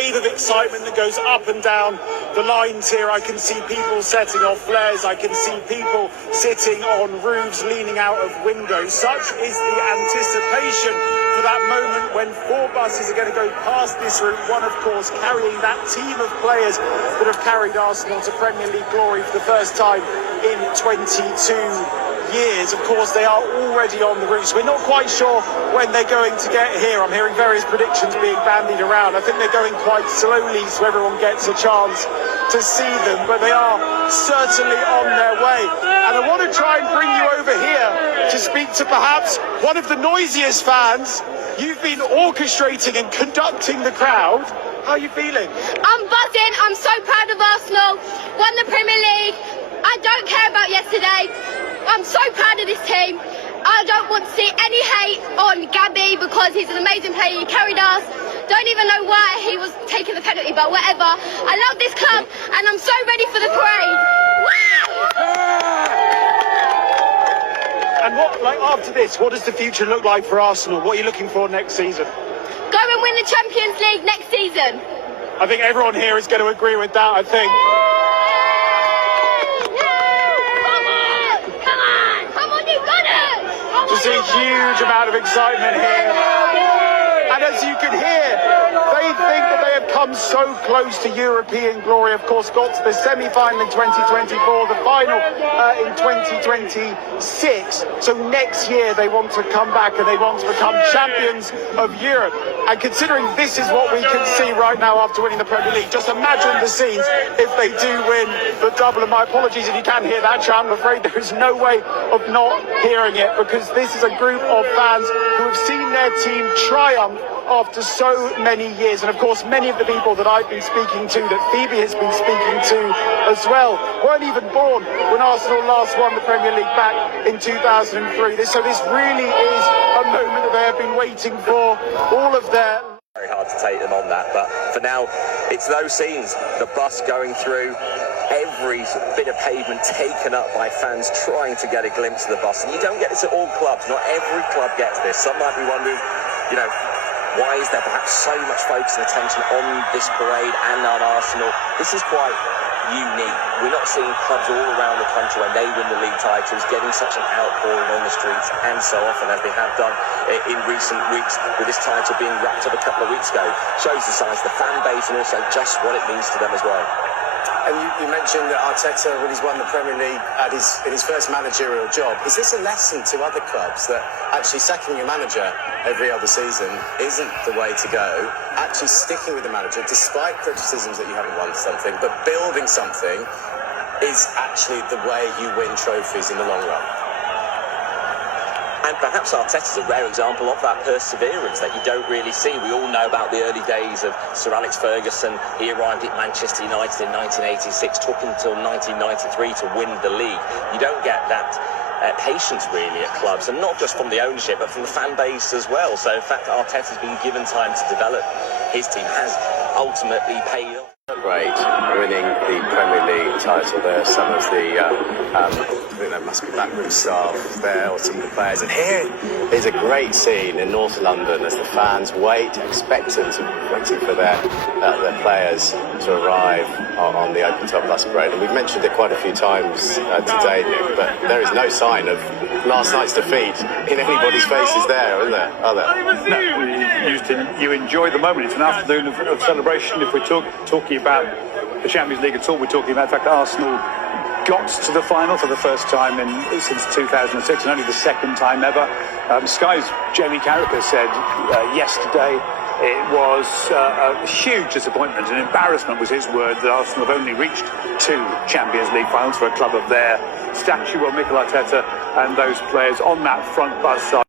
Wave of excitement that goes up and down the lines here. I can see people setting off flares. I can see people sitting on roofs, leaning out of windows. Such is the anticipation for that moment when 4 buses are going to go past this route. One, of course, carrying that team of players that have carried Arsenal to Premier League glory for the first time in 22 years. Of course, they are already on the route. So we're not quite sure when they're going to get here. I'm hearing various predictions being bandied around. I think they're going quite slowly so everyone gets a chance to see them, but they are certainly on their way. And I want to try and bring you over here to speak to perhaps one of the noisiest fans. You've been orchestrating and conducting the crowd. How are you feeling? I'm buzzing. I'm so proud of Arsenal. Won the Premier League. I don't care about yesterday. I'm so proud of this team. I don't want to see any hate on Gabby because he's an amazing player. He carried us. Don't even know why he was taking the penalty, but whatever. I love this club and I'm so ready for the parade. And what, like after this, what does the future look like for Arsenal? What are you looking for next season? Go and win the Champions League next season. I think everyone here is going to agree with that, I think. Just a huge amount of excitement here. And as you can hear, they think that they have come so close to European glory. Of course, got to the semi-final in 2024, the final in 2026. So next year they want to come back and they want to become champions of Europe. And considering this is what we can see right now after winning the Premier League, just imagine the scenes if they do win the double. And my apologies if you can hear that chant. I'm afraid there is no way of not hearing it, because this is a group of fans who have seen their team triumph after so many years. And of course, many of the people that I've been speaking to, that Phoebe has been speaking to as well, weren't even born when Arsenal last won the Premier League back in 2003. So this really is a moment that they have been waiting for all of their... Very hard to take them on that, but for now, it's those scenes, the bus going through, every bit of pavement taken up by fans trying to get a glimpse of the bus. And you don't get this at all clubs. Not every club gets this. Some might be wondering, you know, why is there perhaps so much focus and attention on this parade and on Arsenal? This is quite unique. We're not seeing clubs all around the country when they win the league titles getting such an outpouring on the streets, and so often as they have done in recent weeks, with this title being wrapped up a couple of weeks ago. Shows the size of the fan base and also just what it means to them as well. And you mentioned that Arteta, when he's won the Premier League in his first managerial job, is this a lesson to other clubs that actually sacking a manager every other season isn't the way to go? Actually sticking with the manager, despite criticisms that you haven't won something, but building something is actually the way you win trophies in the long run. And perhaps Arteta's a rare example of that perseverance that you don't really see. We all know about the early days of Sir Alex Ferguson. He arrived at Manchester United in 1986, took until 1993 to win the league. You don't get that patience really at clubs, and not just from the ownership but from the fan base as well. So in fact, Arteta's been given time to develop. His team has ultimately paid off. Great, winning the Premier League title there. Some of the, I think there must be backroom staff there, or some of the players. And here is a great scene in North London as the fans wait, expectant, waiting for their players to arrive on the open-top bus parade. And we've mentioned it quite a few times today, Nick, but there is no sign of last night's defeat in anybody's faces there, is there? Are there? No, you enjoy the moment. It's an afternoon of celebration. If we're talking about the Champions League at all, we're talking about the fact that Arsenal got to the final for the first time since 2006, and only the second time ever. Sky's Jamie Carragher said yesterday it was a huge disappointment, an embarrassment was his word, that Arsenal have only reached 2 Champions League finals for a club of their stature. Well, Mikel Arteta and those players on that front bus side